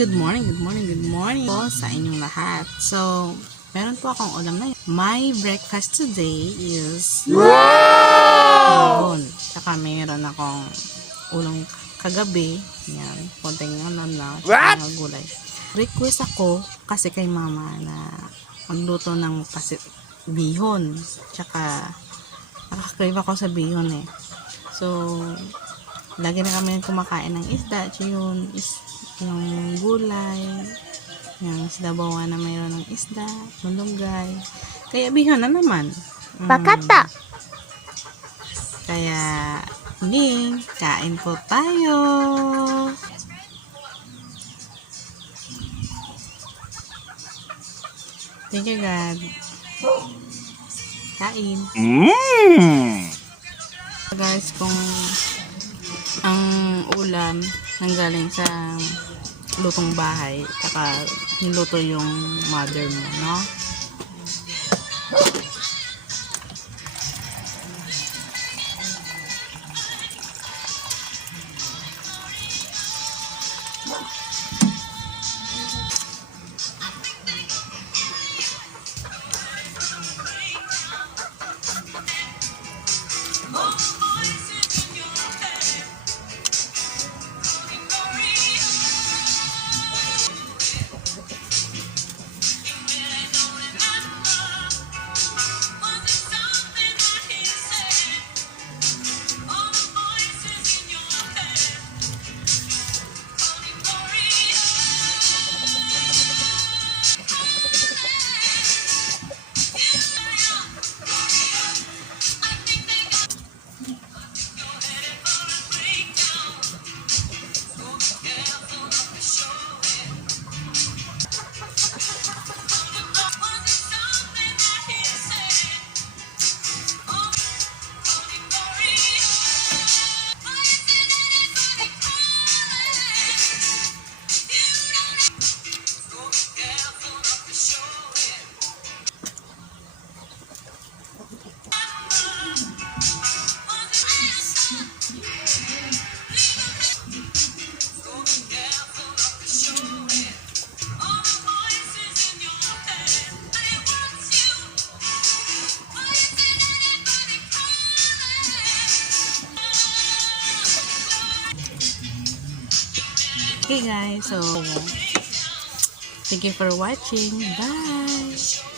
Good morning po sa inyong lahat. So, meron po akong ulam na yun. My breakfast today is wow! Tsaka meron akong ulam kagabi. Yan, konting ulam na. Tsaka mga gulay. Request ako kasi kay mama na magluto ng bihon. Tsaka, nakaka-crave ako sa bihon eh. So, lagi na kami kumakain ng isda. Yun, yung gulay, yung silabawan na mayroon ng isda, malunggay. Kaya bihon na naman. Bakata! Kaya, kain po tayo. Thank you, God. Kain. Guys, kung ang ulam nanggaling sa lutong bahay, saka niluto yung mother mo, no? Okay guys, so thank you for watching. Bye!